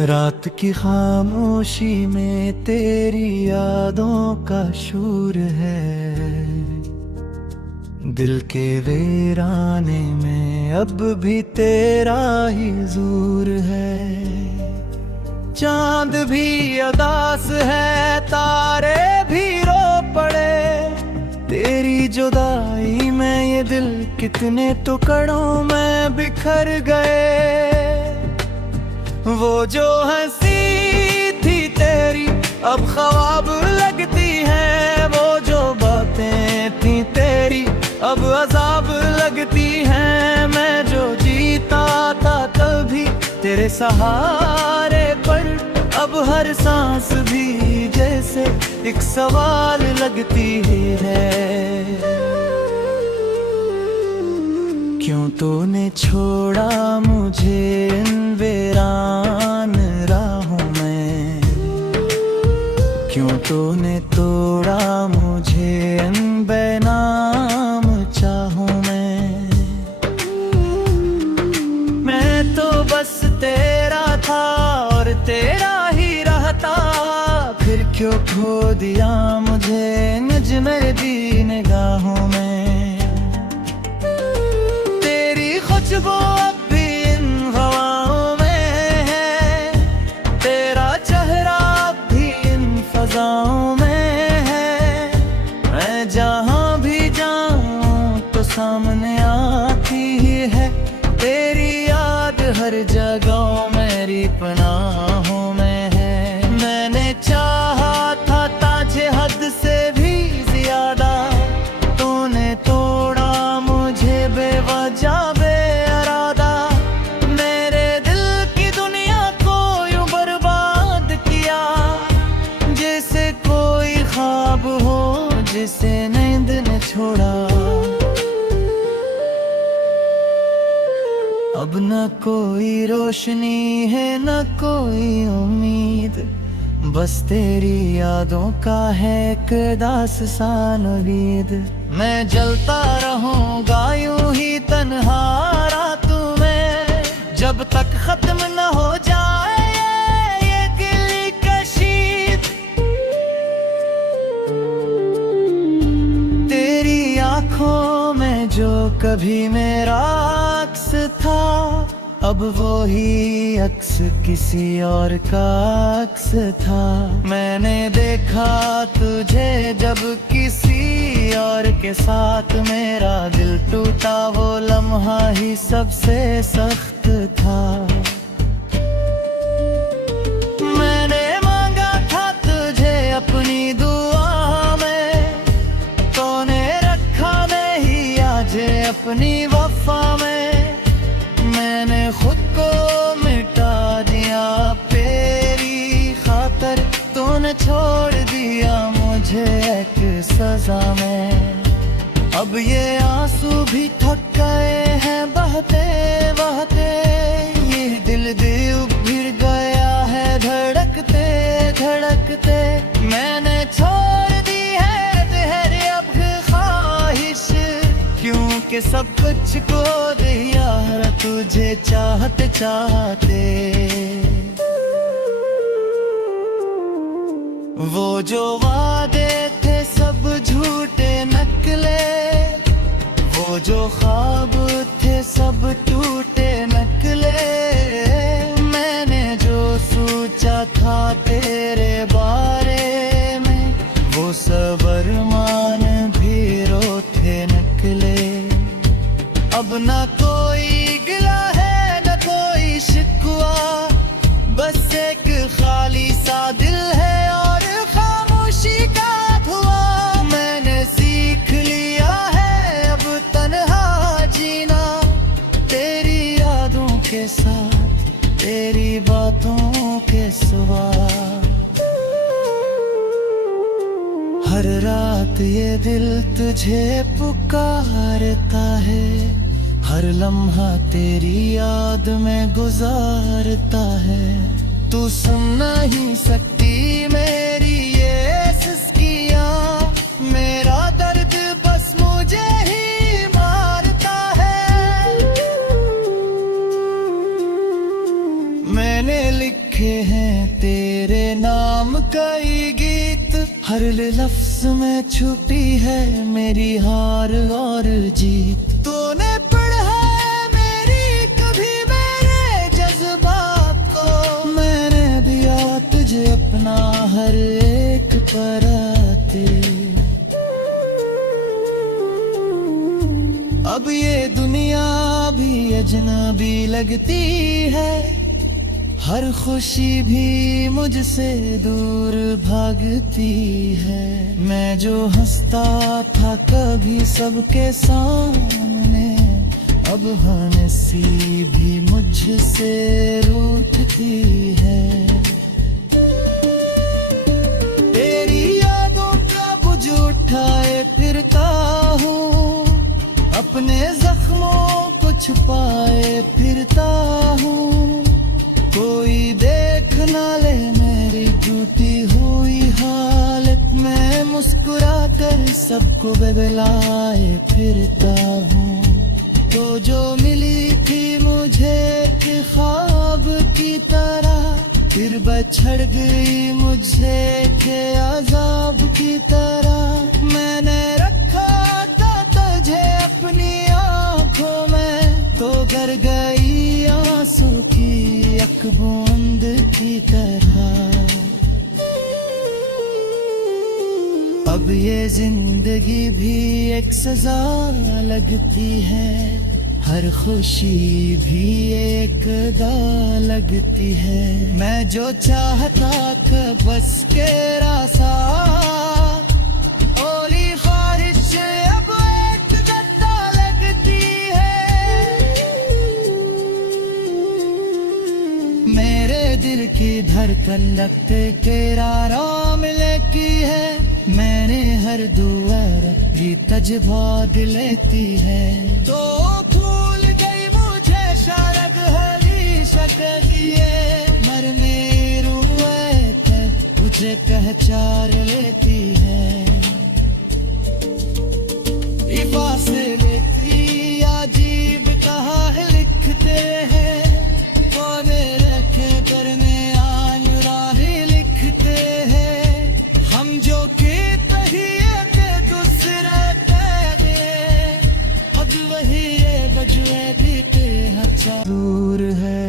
रात की खामोशी में तेरी यादों का शूर है। दिल के वीराने में अब भी तेरा ही ज़ूर है। चांद भी उदास है, तारे भी रो पड़े। तेरी जुदाई में ये दिल कितने टुकड़ों में बिखर गए। वो जो हंसी थी तेरी अब ख्वाब लगती है। वो जो बातें थी तेरी अब अजाब लगती हैं। मैं जो जीता था तभी तेरे सहारे पर, अब हर सांस भी जैसे एक सवाल लगती है। क्यों तूने छोड़ा मुझे इन वीरान राहों में? क्यों तूने तोड़ा मुझे इन बेनाम चाहों में? मैं तो बस तेरा था और तेरा ही रहता। फिर क्यों खो दिया मुझे नजमें निगाहों में? खुशबू अब भी इन हवाओं में है। तेरा चेहरा अब भी इन फजाओं में है। मैं जहाँ भी जाऊँ तो सामने आती ही है तेरी याद। हर जगह मेरी पनाहों में है। मैंने चाहा था ताजे हद से भी ज्यादा, तूने तोड़ा मुझे बेवजह। जिसे नींद ने छोड़ा, अब न कोई रोशनी है न कोई उम्मीद। बस तेरी यादों का है एक दास्तां नवीद। मैं जलता रहूंगा यूं ही तन्हा रातों में, जब तक खत्म न हो जाए ये गिली कशीद। आँखों में जो कभी मेरा अक्स था, अब वो ही अक्स किसी और का अक्स था। मैंने देखा तुझे जब किसी और के साथ, मेरा दिल टूटा वो लम्हा ही सबसे सख्त था। मैंने मांगा था तुझे अपनी दुआ में, तूने अपनी वफा में। मैंने खुद को मिटा दिया तेरी खातर, तूने छोड़ दिया मुझे एक सजा में। अब ये आंसू भी थक गए हैं बहते बहते। ये दिल भिड़ गया है धड़कते धड़कते। मैंने छोड़ दी है तेरी अब ख्वाहिश, क्योंकि सब कुछ खो दिया तुझे चाहते चाहते। वो जो वादे थे सब झूठे नकले, वो जो ख्वाब थे सब टूटे नकले। मैंने जो सोचा था तेरे बारे में, वो सब अरमान भी रोते नकले। अब ना कोई गिला है न कोई शिकवा, बस एक खाली सा दिल है और खामोशी का धुआं। मैंने सीख लिया है अब तन्हा जीना, तेरी यादों के साथ तेरी बातों के सिवा। हर रात ये दिल तुझे पुकारता है, हर लम्हा तेरी याद में गुजारता है। तू सुन नहीं सकती मेरी ये सिसकियाँ, मेरा दर्द बस मुझे ही मारता है। मैंने लिखा लिखे हैं तेरे नाम कई गीत, हर लफ्ज में छुपी है मेरी हार और जीत। तूने पढ़ा है मेरी कभी मेरे जज्बात को, मैंने दिया तुझे अपना हर एक पराते। अब ये दुनिया भी अजनबी लगती है, हर खुशी भी मुझसे दूर भागती है। मैं जो हंसता था कभी सबके सामने, अब हंसी भी मुझसे रूठती है। तेरी यादों का बोझ उठाए फिरता हूँ, अपने जख्मों को छुपाए फिरता हूँ। कोई देख ना ले मेरी टूटी हुई हालत, मैं मुस्कुरा कर सबको बहलाए फिरता हूँ। तो जो मिली थी मुझे एक ख्वाब की तरह, फिर बछड़ गई मुझे के अजाब की तरह। मैंने रखा था तुझे अपनी आँखों में, तो गर गई आंसू की एक बूंद की तरह। अब ये जिंदगी भी एक सजा लगती है, हर खुशी भी एक दा लगती है। मैं जो चाहता था बस के रासा, ओली ख्वाहिश अब एक गद्दा लगती है। मेरे दिल की धड़कन लगते तेरा राम लेती है, मैंने हर दुआ भी तजबाद लेती है। तो भूल गई मुझे शरग हरी शकलिए, मर में रुए थे मुझे पहचान लेती है। फासले की अजीब कहा लिखते हैं, पौधे रखे दरमियान राह लिखते हैं। हम जो कि दूर है,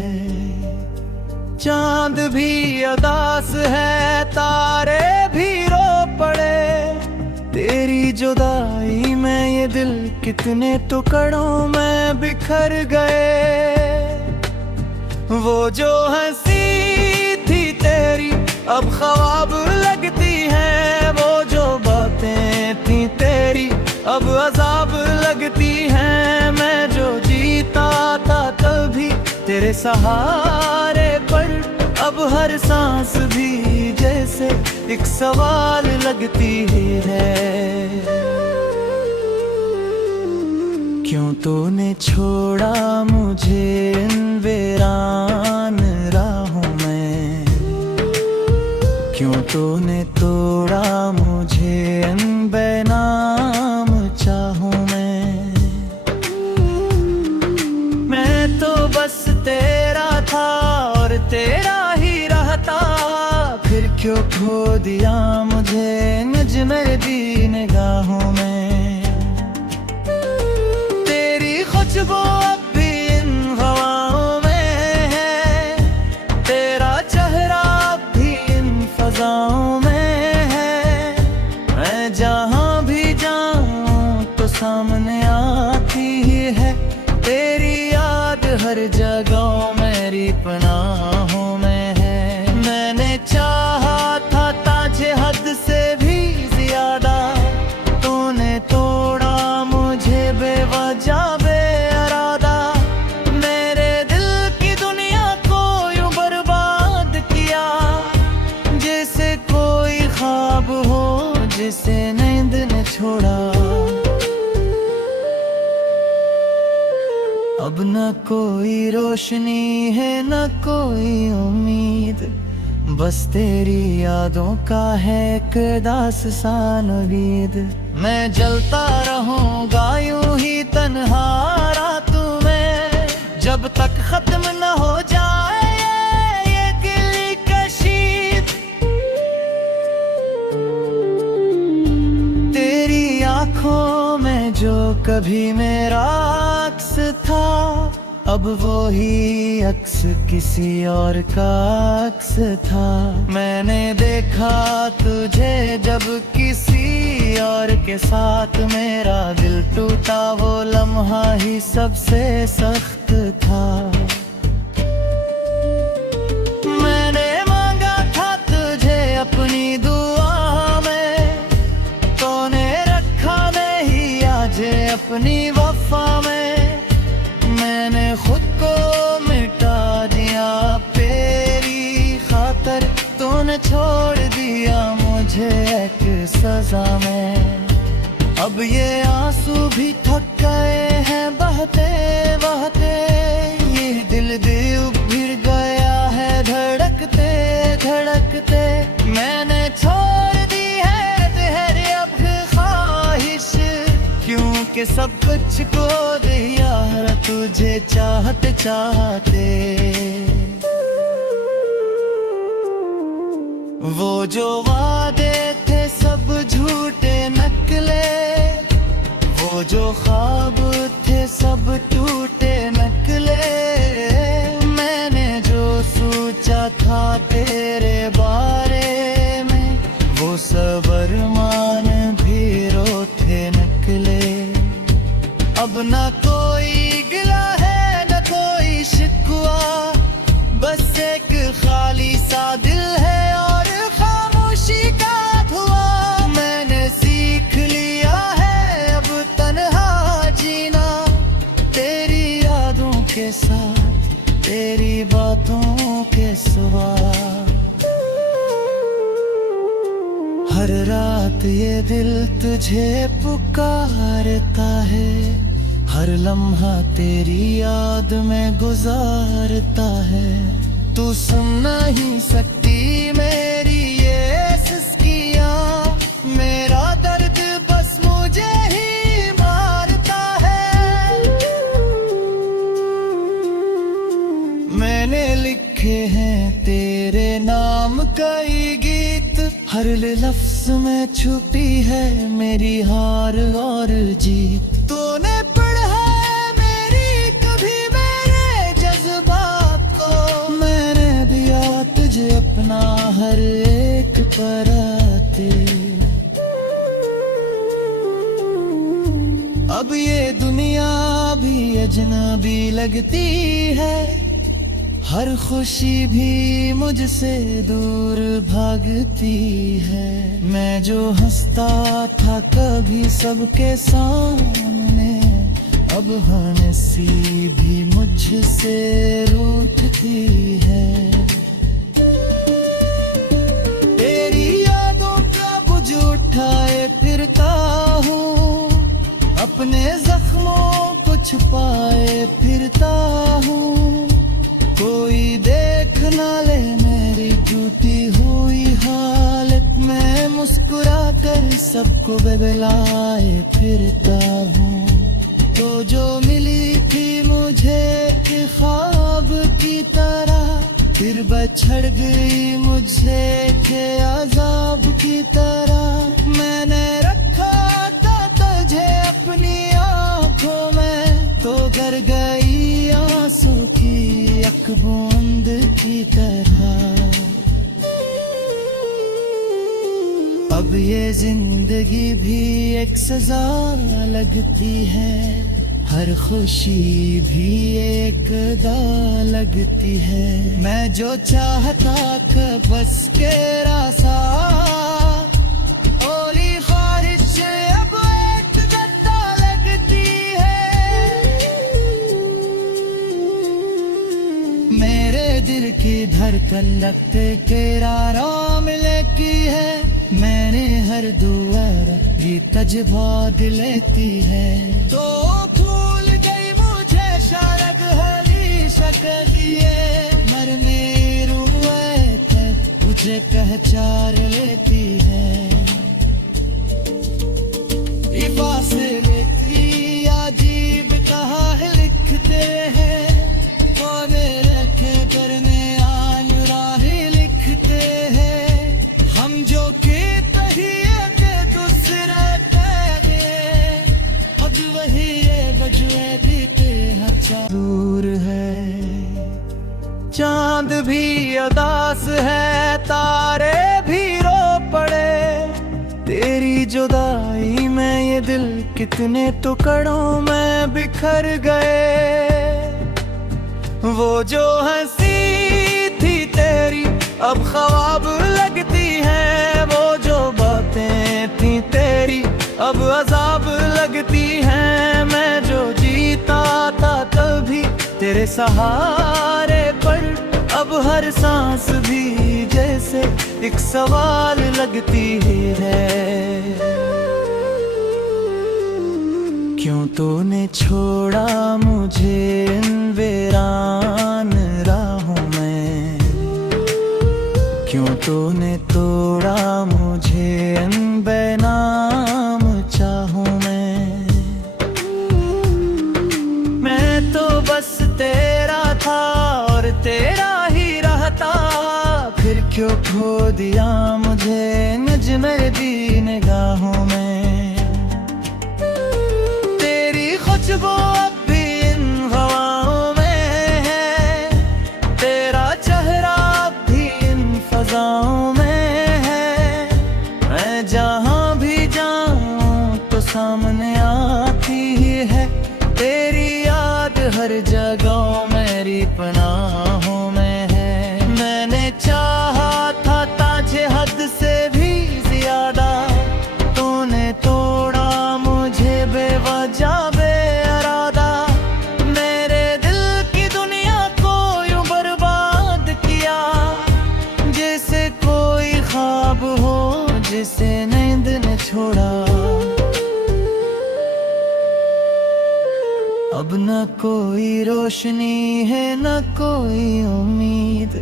चांद भी उदास है, तारे भी रो पड़े। तेरी जुदाई में ये दिल कितने टुकड़ों में बिखर गए। वो जो हंसी थी तेरी अब ख्वाब लगती है, वो जो बातें थी तेरी अब अजाब लगती हैं। मैं जो जीता था तभी तेरे सहारे पर, अब हर सांस भी जैसे एक सवाल लगती है। क्यों तूने छोड़ा मुझे इन वीरान राहों में, क्यों तूने तोड़ा मुझे इन बेनाम चाहों में। मैं तो बस तेरा था और तेरा ही रहता, फिर क्यों खो दिया मुझे नज़्मे दी निगाहों में। तेरी खुशबू अब भी इन हवाओं में है, तेरा चेहरा अब भी इन फजाओं में है। मैं जहाँ भी जाऊँ तो सामने आती ही है तेरी याद, हर जगह मेरी पनाहों में है। मैंने चाहा था ताजे हद से भी ज्यादा, तूने तोड़ा मुझे बेवजह बेइरादा। मेरे दिल की दुनिया को यूं बर्बाद किया, जैसे कोई ख्वाब हो जिसे नींद ने छोड़ा। अब न कोई रोशनी है न कोई उम्मीद, बस तेरी यादों का है एक दास्तां नवीद। मैं जलता रहूंगा यूं ही तन्हा रातों में, जब तक खत्म न हो जाए ये गिली कभी मेरा अक्स था, अब वो ही अक्स किसी और का अक्स था। मैंने देखा तुझे जब किसी और के साथ, मेरा दिल टूटा, वो लम्हा ही सबसे सख्त था। मैंने मांगा था तुझे अपनी दुआ में, तूने रखा नहीं आज अपनी वफा में। मैंने खुद को मिटा दिया तेरी खातर, तूने छोड़ दिया मुझे एक सजा में। अब ये आंसू भी थक गए हैं बहते बहते, ये दिल भिड़ गया है धड़कते धड़कते। मैंने छोड़ दी है तेरी अब ख्वाहिश, क्योंकि सब कुछ खो दिया तुझे चाहते चाहते। वो जो वादे थे सब झूठे नकले, वो जो ख्वाब थे सब टूटे नकले। मैंने जो सोचा था तेरे बारे में, वो सब अरमान भी रोते नकले। अब ना कोई गिला है न कोई शिकवा, बस एक खाली सा दिल है और खामोशी का धुआं। मैंने सीख लिया है अब तन्हा जीना, तेरी यादों के साथ तेरी बातों के सिवा। हर रात ये दिल तुझे पुकारता है, हर लम्हा तेरी याद में गुजारता है। तू सुन नहीं सकती मेरी ये सिसकियाँ, मेरा दर्द बस मुझे ही मारता है। मैंने लिखे हैं तेरे नाम कई गीत, हर लफ्ज में छुपी है मेरी हार और जीत। तूने अपना हर एक पराते। अब ये दुनिया भी अजनबी लगती है, हर खुशी भी मुझसे दूर भागती है। मैं जो हंसता था कभी सबके सामने, अब हंसी भी मुझसे रूठती है। उठाए फिरता हूँ, अपने जख्मों को छुपाए फिरता हूँ। कोई देख ना ले मेरी टूटी हुई हालत, मैं मुस्कुरा कर सबको बदलाए फिरता हूँ। तो जो मिली थी मुझे कि ख्वाब की तरह, फिर बछड़ गई मुझसे के अजाब की तरह। मैंने रखा था तुझे अपनी आंखों में, तो गर गई आंसू की एक बूंद की तरह। अब ये जिंदगी भी एक सजा लगती है, हर खुशी भी एक दा लगती है। मैं जो चाहता था बस के रासा, ओली ख्वाहिश अब एक गद्दा लगती है। मेरे दिल की धड़कन लगते के आराम लेती है। मैंने हर दुआ ये तजबा दिलेती है। तो भूल गई मुझे शायद हरी शकलिए, मरने रुए थे मुझे पहचान लेती है। इबा से लिखी अजीब कहा लिखते हैं, पौधे रखे करने आनुराही लिखते हैं। हम जो के तहिए के दूसरे तेरे, अब वही पास है तारे भी रो पड़े। तेरी जुदाई में ये दिल कितने टुकड़ों में बिखर गए। वो जो हंसी थी तेरी अब ख्वाब लगती है, वो जो बातें थी तेरी अब अजाब लगती हैं। मैं जो जीता था तभी तेरे सहारे पर, अब हर सांस भी जैसे एक सवाल लगती है। क्यों तूने छोड़ा मुझे इन वीरान राहों में, क्यों तूने तोड़ा मुझे इन बेनाम चाहों में। मैं तो बस तेरा था और तेरा ही रहता, फिर क्यों खो दिया मुझे नज़्मे दी निगाहों में। तेरी खुशबू अब भी इन हवाओं में है, तेरा चेहरा अब भी इन फजाओं में है। मैं जहाँ भी जाऊँ तो सामने आती ही है तेरी याद, हर जगह मेरी पनाहों में है। मैंने चाहा था ताजे हद से भी ज्यादा, तूने तोड़ा मुझे बेवजह बेइरादा। मेरे दिल की दुनिया को यूं बर्बाद किया, जैसे कोई ख्वाब हो जिसे नींद ने छोड़ा। अब न कोई रोशनी है न कोई उम्मीद,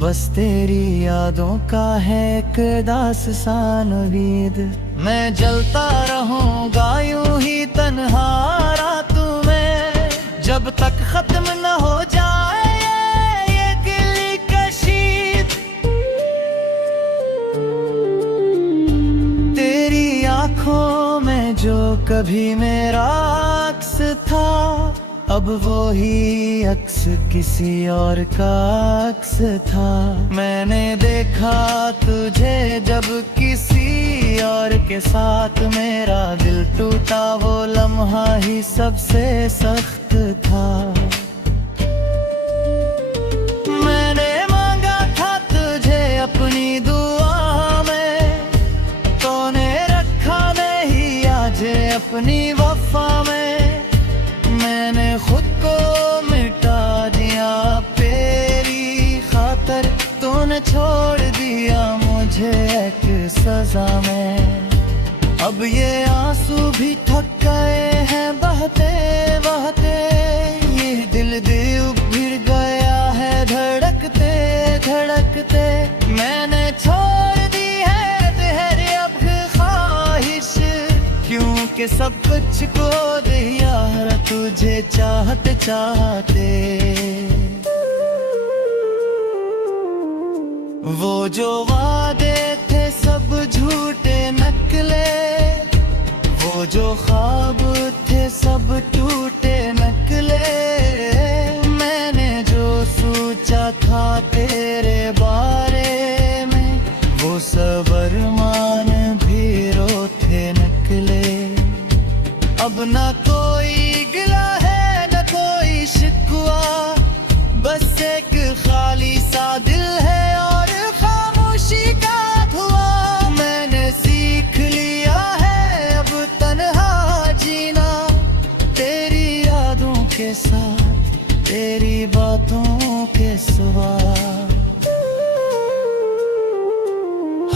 बस तेरी यादों का है एक दास सा नवीद। मैं जलता रहूंगा यूं ही तन्हा रातों में, जब तक खत्म न हो जाए ये गिली कशीद। तेरी आंखों में जो कभी मेरा अक्स था, अब वो ही अक्स किसी और का अक्स था। मैंने देखा तुझे जब किसी और के साथ, मेरा दिल टूटा वो लम्हा ही सबसे सख्त था। मैंने मांगा था तुझे अपनी दुआ में, तूने रखा नहीं आज अपनी वफा में। मैंने खुद को मिटा दिया तेरी खातर, तूने छोड़ दिया मुझे एक सजा में। अब ये आंसू भी थक गए हैं बहते बहते, ये दिल उभर गया है धड़कते धड़कते। मैंने छोड़ दी है तेरे अब ख्वाहिश, क्योंकि सब कुछ को दिया तुझे चाहते चाहते। वो जो वादे थे सब झूठे नकले, वो जो ख्वाब थे सब टूटे नकले। मैंने जो सोचा था तेरे बारे में, वो सब अरमान भी रोते नकले। अब ना कोई गिला है न कोई शिकवा, बस एक खाली सा दिल है और खामोशी का धुआं। मैंने सीख लिया है अब तन्हा जीना, तेरी यादों के साथ तेरी बातों के सिवा।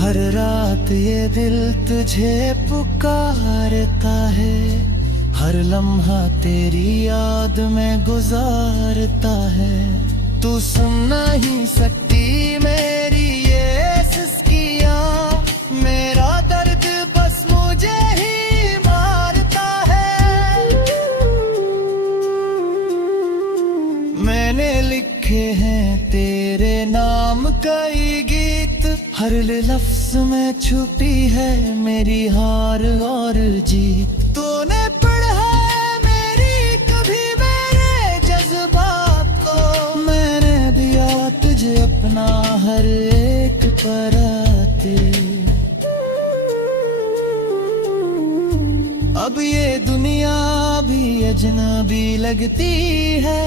हर रात ये दिल तुझे पुकारता है, हर लम्हा तेरी याद में गुजारता है। तू सुन नहीं सकती मेरी ये सिसकियाँ, मेरा दर्द बस मुझे ही मारता है। मैंने लिखे हैं तेरे नाम कई गीत, हर लफ्ज में छुपी है मेरी हार और जीत। तूने हर पर आते। अब ये दुनिया भी अजनबी लगती है,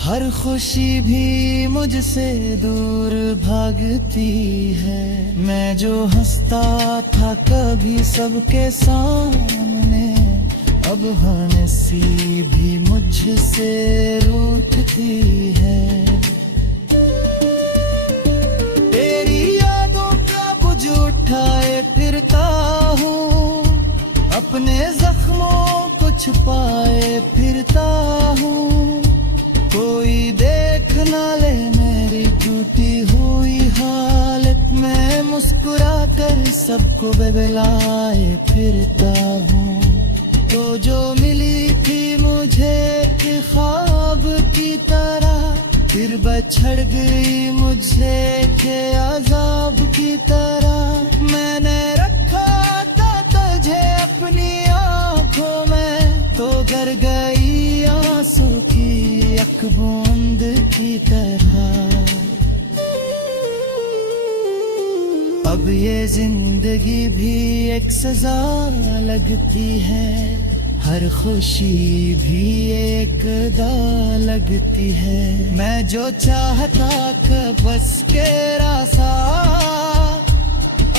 हर खुशी भी मुझसे दूर भागती है। मैं जो हंसता था कभी सबके सामने, अब हंसी भी मुझसे रूठती है। तेरी यादों का बोझ उठाए फिरता हूँ, अपने जख्मों को छुपाए फिरता हूँ। कोई देख ना ले मेरी टूटी हुई हालत, मैं मुस्कुरा कर सबको बहलाए फिरता हूँ। तो जो मिली थी मुझे कि ख्वाब की तरह, फिर बछड़ गई मुझे के अजाब की तरह। मैंने रखा था तुझे अपनी आंखों में, तो गर गई आंसू की एक बूंद की तरह। अब ये जिंदगी भी एक सजा लगती है, हर खुशी भी एक दा लगती है। मैं जो चाहता कब बस के रासा,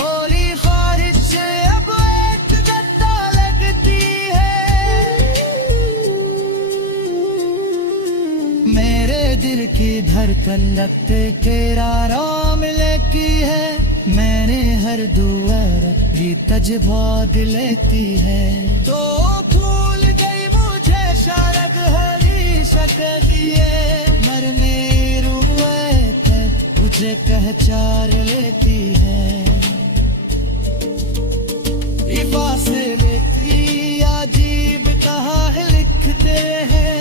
ओली ख्वाहिश अब एक गद्दा लगती है। मेरे दिल की धड़कन लगते तेरा राम लेती है। मैंने हर दुआ भी तजबाद लेती है। तो भूल गई मुझे शायद हरी शक्तिए, मरने रुए थे मुझे पहचान लेती है। इफा से लेती अजीब कहा है लिखते हैं,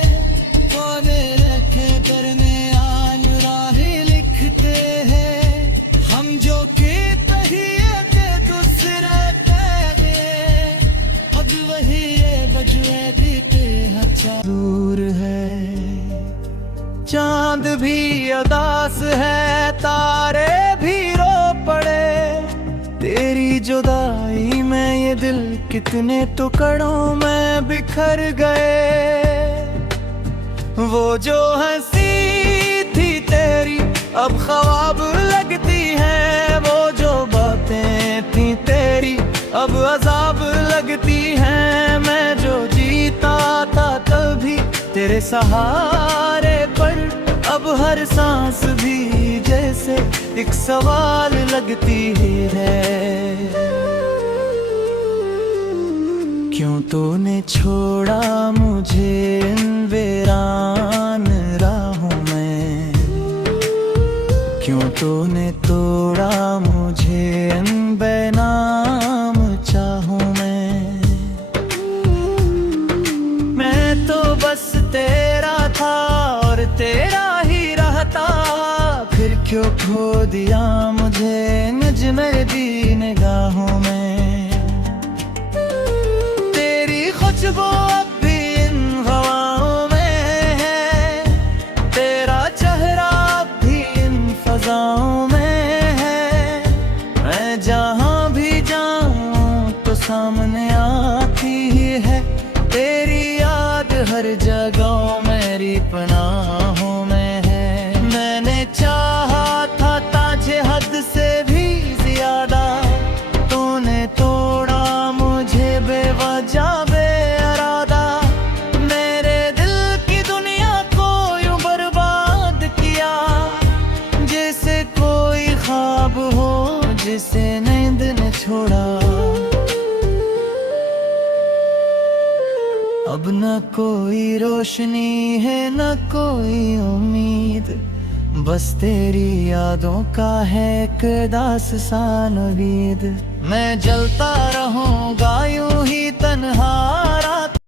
वो मेरे के दरमियान राहें लिखते हैं। हम जो के तहिए के दूसरे कहे, अब वही ये बजुए देते अच्छा दूर है। चांद भी उदास है, तारे भी रो पड़े, तेरी जुदाई में ये दिल कितने टुकड़ों में बिखर गए। वो जो हंसी थी तेरी अब ख्वाब लगती है, वो जो बातें थी तेरी अब अजाब लगती हैं। मैं जो जीता था तभी तेरे सहारे पर, अब हर सांस भी जैसे एक सवाल लगती है। क्यों तूने छोड़ा मुझे इन वीरान राहों में, क्यों तूने तोड़ा मुझे इन बेनाम चाहों में। मैं तो बस तेरा था और तेरा ही रहता, फिर क्यों खो दिया मुझे नजमे दी निगाहों में। तेरी खुशबू अब भी इन हवाओं में है, तेरा चेहरा अब भी इन फजाओं में है। मैं जहाँ भी जाऊँ तो सामने आती ही है, तेरी याद हर जगह मेरी पनाहों में है। मैंने चाहा था ताजे हद से भी ज्यादा, तूने तोड़ा मुझे बेवजह बेइरादा। मेरे दिल की दुनिया को यूं बर्बाद किया, जैसे कोई ख्वाब हो जिसे नींद ने छोड़ा। अब न कोई रोशनी है न कोई उम्मीद, बस तेरी यादों का है एक दास्तान नवीद। मैं जलता रहूंगा यूं